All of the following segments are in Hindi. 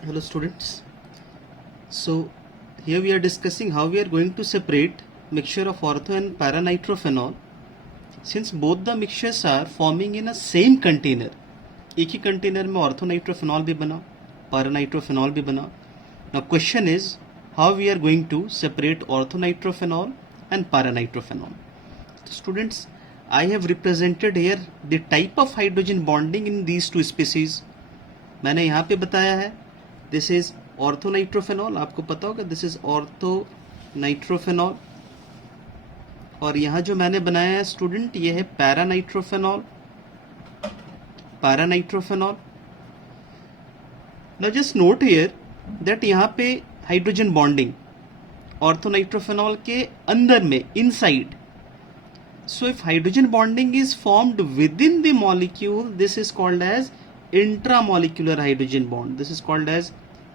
Hello students. So here we are discussing how we are going to separate mixture of ortho and para-nitrophenol since both the mixtures are forming in a same container. एक ही कंटेनर में ऑर्थोनाइट्रोफेनॉल भी बना, para-nitrophenol भी बना. Now question is how we are going to separate orthonitrophenol and para-nitrophenol. So students, I have represented here the type of hydrogen bonding in these two species. मैंने यहाँ पे बताया है दिस इज ऑर्थोनाइट्रोफेनॉल, आपको पता होगा दिस इज ऑर्थोनाइट्रोफेनॉल. और यहाँ जो मैंने बनाया है स्टूडेंट ये है paranitrophenol. Paranitrophenol. Now just note here that यहाँ पे हाइड्रोजन बॉन्डिंग ऑर्थोनाइट्रोफेनॉल के अंदर में inside. So if hydrogen bonding is formed within the molecule, this is called as intramolecular hydrogen bond. This is called as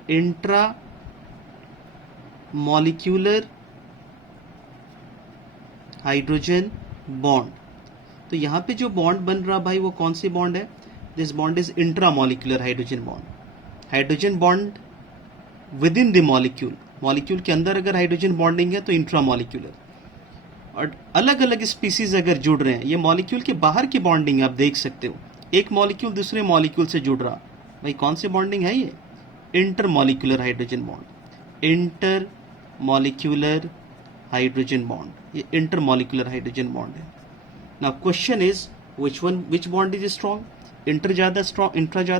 intramolecular hydrogen bond. तो यहाँ पे जो बॉन्ड बन रहा भाई वो कौन सी बॉन्ड है? This bond is intramolecular hydrogen bond. Hydrogen bond with in the molecule. Molecule के अंदर अगर हाइड्रोजन बॉन्डिंग है तो इंट्रामोलिकुलर. और अलग अलग स्पीसीज अगर जुड़ रहे हैं, ये मॉलिक्यूल के बाहर की बॉन्डिंग आप देख सकते हो. एक मॉलिक्यूल दूसरे मॉलिक्यूल से जुड़ रहा, भाई कौन सी बॉन्डिंग है ये? Intermolecular hydrogen bond. Intermolecular hydrogen bond, ये इंटरमॉलिक्यूलर हाइड्रोजन बॉन्ड है. Now question is which bond is strong? Intra ज्यादा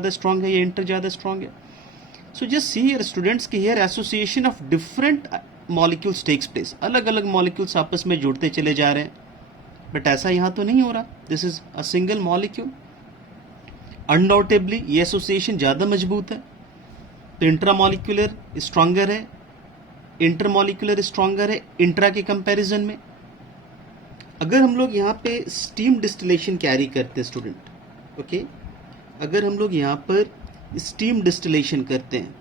स्ट्रॉन्ग है या इंटर ज्यादा स्ट्रॉन्ग है? So just see here students कि here association of different molecules takes place. अलग अलग मॉलिक्यूल्स आपस में जुड़ते चले जा रहे हैं, बट ऐसा यहां तो नहीं हो रहा. This is a single molecule. Undoubtedly ये एसोसिएशन ज्यादा मजबूत है, तो इंट्रामॉलिक्यूलर स्ट्रॉन्गर है, इंटरमॉलिक्यूलर स्ट्रॉन्गर है इंट्रा के कंपैरिजन में. अगर हम लोग यहाँ पे स्टीम डिस्टिलेशन कैरी करते हैं स्टूडेंट, ओके, अगर हम लोग यहाँ पर स्टीम डिस्टिलेशन करते हैं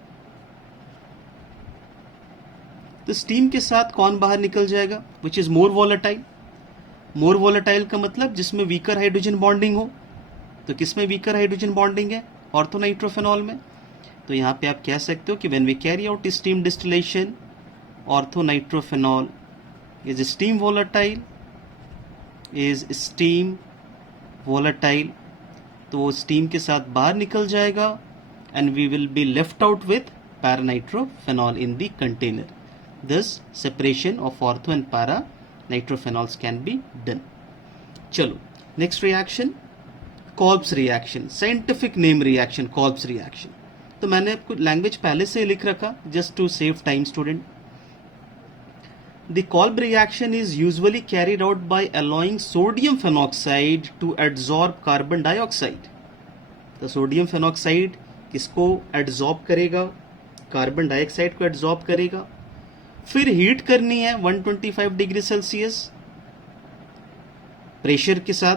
तो स्टीम के साथ कौन बाहर निकल जाएगा? Which is more volatile. More volatile का मतलब जिसमें वीकर हाइड्रोजन बॉन्डिंग हो. तो किसमें वीकर हाइड्रोजन बॉन्डिंग है? ऑर्थोनाइट्रोफेनॉल में. तो यहाँ पे आप कह सकते हो कि when we carry out steam distillation, orthonitrophenol is steam volatile, तो वो स्टीम के साथ बाहर निकल जाएगा and we will be left out with paranitrophenol in the container. Thus, separation of ortho and para nitrophenols can be done. चलो next reaction, Kolb's reaction. Scientific name reaction, Kolb's reaction. तो मैंने आपको लैंग्वेज पहले से लिख रखा just to save time student. The Kolb reaction is usually carried out by allowing sodium phenoxide to adsorb carbon dioxide. तो सोडियम फेनॉक्साइड किसको एड्सॉर्ब करेगा? कार्बन डाइऑक्साइड को एड्सॉर्ब करेगा. फिर हीट करनी है 125 डिग्री सेल्सियस प्रेशर के साथ,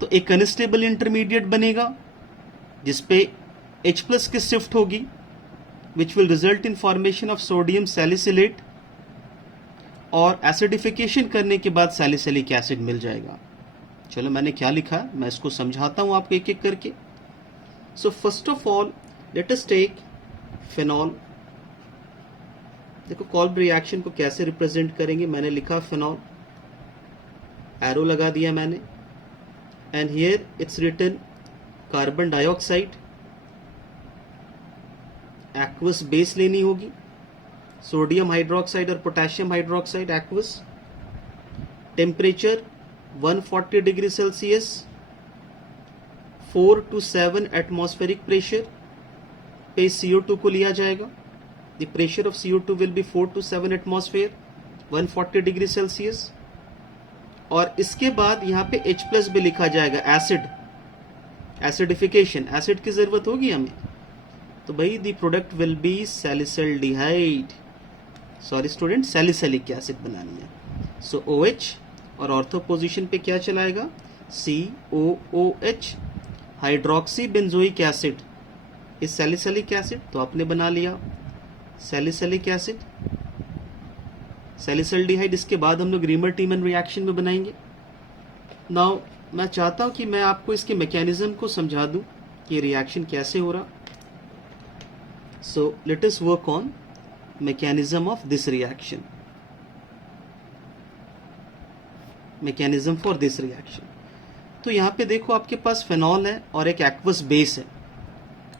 तो एक अनस्टेबल इंटरमीडिएट बनेगा जिसपे H+ की शिफ्ट होगी which will result in formation of sodium salicylate, और एसिडिफिकेशन करने के बाद सैलिसिलिक एसिड मिल जाएगा. चलो मैंने क्या लिखा मैं इसको समझाता हूं आपको एक एक करके. So first of all let us take phenol. देखो कॉल्ब रिएक्शन को कैसे रिप्रेजेंट करेंगे. मैंने लिखा फेनॉल, एरो लगा दिया मैंने, and here it's written carbon dioxide. Aqueous base लेनी होगी, सोडियम हाइड्रोक्साइड और potassium hydroxide aqueous. Temperature 140 degree Celsius, 4 to 7 atmospheric pressure पे CO2 को लिया जाएगा. The pressure of CO2 will be 4 to 7 atmosphere, 140 degree Celsius. और इसके बाद यहाँ पे H+ भी लिखा जाएगा, एसिड, एसिडिफिकेशन, एसिड की जरूरत होगी हमें. तो भाई the product will be salicylaldehyde, sorry student, salicylic acid बनानी है. सो OH और ऑर्थो पोजीशन पे क्या चलाएगा? COOH, hydroxy benzoic acid is salicylic acid. तो आपने बना लिया सैलिसिलिक एसिड, सैलिसल्डिहाइड. इसके बाद हम लोग रीमर टीमन रिएक्शन में बनाएंगे. नाउ मैं चाहता हूं कि मैं आपको इसके मैकेनिज्म को समझा दूं कि ये रिएक्शन कैसे हो रहा. So let us work on mechanism of this reaction. Mechanism for this reaction. तो यहाँ पे देखो आपके पास फेनॉल है और एक एक्वस बेस है,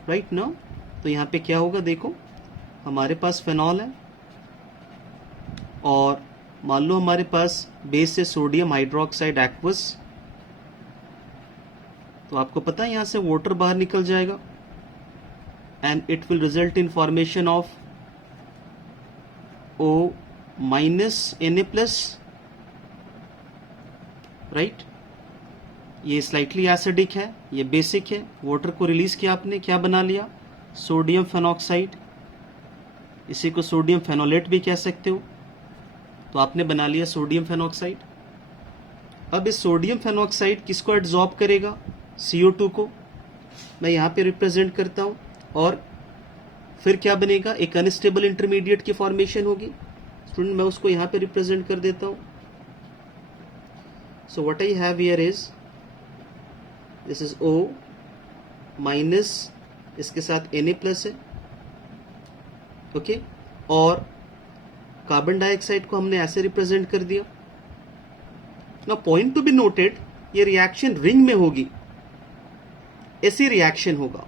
राइट ना। तो यहाँ पे क्या होगा, देखो हमारे पास फेनॉल है और मान लो हमारे पास बेस है सोडियम हाइड्रोक्साइड एक्वस। तो आपको पता है यहाँ से वाटर बाहर निकल जाएगा and it will result in formation of O minus Na+, right. ये स्लाइटली एसिडिक है, ये बेसिक है। वाटर को रिलीज किया आपने, क्या बना लिया, सोडियम फेनॉक्साइड। इसी को सोडियम फेनोलेट भी कह सकते हो। तो आपने बना लिया सोडियम फेनॉक्साइड। अब इस सोडियम फेनॉक्साइड किसको एब्जॉर्ब करेगा, CO2 को। मैं यहाँ पे रिप्रेजेंट करता हूँ और फिर क्या बनेगा, एक अनस्टेबल इंटरमीडिएट की फॉर्मेशन होगी। स्टूडेंट मैं उसको यहाँ पे रिप्रेजेंट कर देता हूँ। So what I have here is, this is O minus, इसके साथ Na+ है, ओके। और कार्बन डाइऑक्साइड को हमने ऐसे रिप्रेजेंट कर दिया। Now point to be noted, ये रिएक्शन रिंग में होगी, ऐसी रिएक्शन होगा।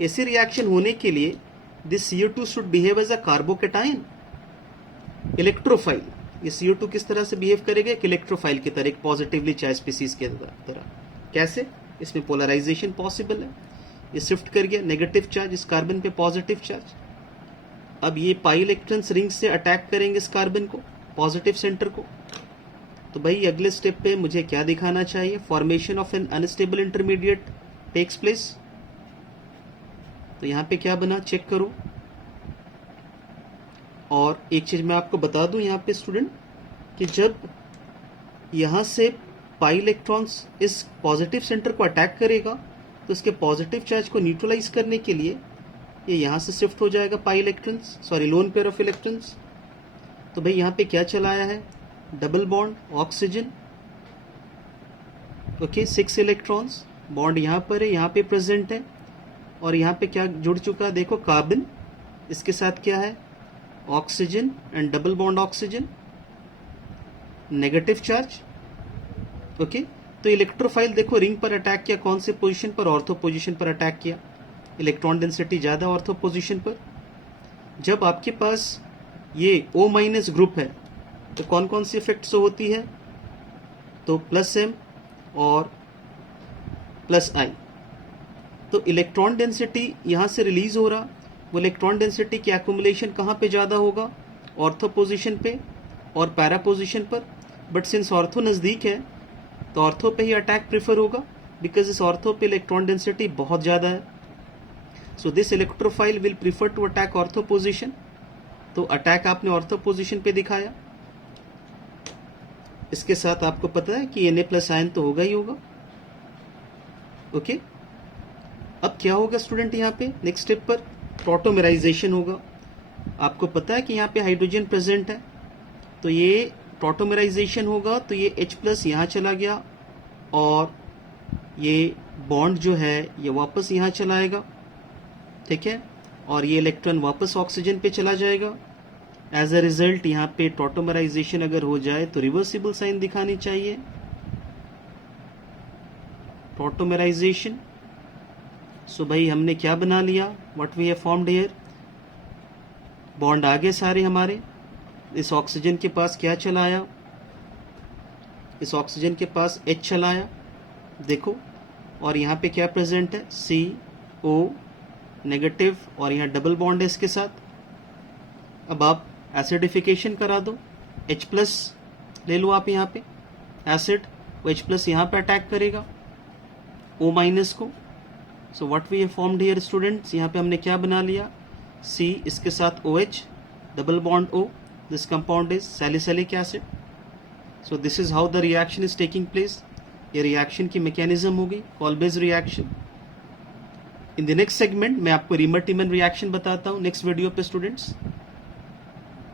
ऐसी रिएक्शन होने के लिए this CO2 should behave as a carbocation, electrophile. ये CO2 किस तरह से बिहेव करेगा, एक इलेक्ट्रोफाइल की तरह, एक पॉजिटिवली चार्ज स्पीसीज के तरह। कैसे, इसमें पोलराइजेशन पॉसिबल है। ये शिफ्ट कर गया नेगेटिव चार्ज इस कार्बन पे पॉजिटिव चार्ज। अब ये पाई इलेक्ट्रॉन्स रिंग से अटैक करेंगे इस कार्बन को, पॉजिटिव सेंटर को। तो भाई अगले स्टेप पे मुझे क्या दिखाना चाहिए, formation of an unstable intermediate takes place. तो यहाँ पे क्या बना, चेक करो। और एक चीज मैं आपको बता दूं यहाँ पे स्टूडेंट, कि जब यहाँ से पाई इलेक्ट्रॉन्स इस पॉजिटिव सेंटर को अटैक करेगा तो इसके पॉजिटिव चार्ज को न्यूट्रलाइज करने के लिए ये यहाँ से शिफ्ट हो जाएगा pi electrons, sorry lone pair of electrons. तो भाई यहाँ पे क्या चला आया है, double bond oxygen, okay, 6 electrons, bond यहाँ पर है, यहाँ पे प्रेजेंट है। और यहाँ पे क्या जुड़ चुका है, देखो कार्बन, इसके साथ क्या है, oxygen and double bond oxygen, negative charge, okay. तो इलेक्ट्रोफाइल देखो रिंग पर अटैक किया, कौन से पोजीशन पर, ऑर्थो पोजीशन पर अटैक किया। इलेक्ट्रॉन डेंसिटी ज्यादा ऑर्थो पोजीशन पर। जब आपके पास ये O- ग्रुप है तो कौन कौन सी इफेक्ट्स होती है, तो +M और +I। तो इलेक्ट्रॉन डेंसिटी यहाँ से रिलीज हो रहा, वो इलेक्ट्रॉन डेंसिटी की एक्युमुलेशन कहाँ पे ज़्यादा होगा, ऑर्थो पोजीशन पे और पैरा पोजीशन पर। बट सिंस ऑर्थो नज़दीक है तो ऑर्थो पे ही अटैक प्रेफर होगा, बिकॉज इस ऑर्थो पे इलेक्ट्रॉन डेंसिटी बहुत ज़्यादा है। So this electrophile will prefer to attack ortho position. तो अटैक आपने ऑर्थो पोजीशन पे दिखाया। इसके साथ आपको पता है कि Na+ आयन तो होगा ही होगा, ओके। अब क्या होगा स्टूडेंट, यहाँ पे नेक्स्ट स्टेप पर टॉटोमेराइजेशन होगा। आपको पता है कि यहाँ पे हाइड्रोजन प्रेजेंट है, तो ये टॉटोमेराइजेशन होगा। तो ये H+ यहाँ चला गया और ये बॉन्ड जो है ये वापस यहाँ चला आएगा, ठीक है। और ये इलेक्ट्रॉन वापस ऑक्सीजन पे चला जाएगा। एज अ रिजल्ट यहाँ पे टॉटोमेराइजेशन अगर हो जाए तो रिवर्सिबल साइन दिखानी चाहिए, टॉटोमेराइजेशन। सो भाई हमने क्या बना लिया, what we have formed here, bond आगे सारे हमारे। इस ऑक्सीजन के पास क्या चला आया, इस ऑक्सीजन के पास H चला आया, देखो। और यहाँ पे क्या प्रेजेंट है, CO नेगेटिव, और यहाँ डबल बॉन्ड है इसके साथ। अब आप एसिडिफिकेशन करा दो, H+ ले लो आप यहाँ पे एसिड, वो H+ यहाँ पे अटैक करेगा O- को। So what we have formed here students, यहाँ पे हमने क्या बना लिया, C इसके साथ OH double bond O, this compound is salicylic acid. So this is how the reaction is taking place. ये रिएक्शन की मैकेनिज्म होगी, call-based reaction. In the next segment मैं आपको रीमर-टिमन रिएक्शन बताता हूँ नेक्स्ट वीडियो पे स्टूडेंट्स।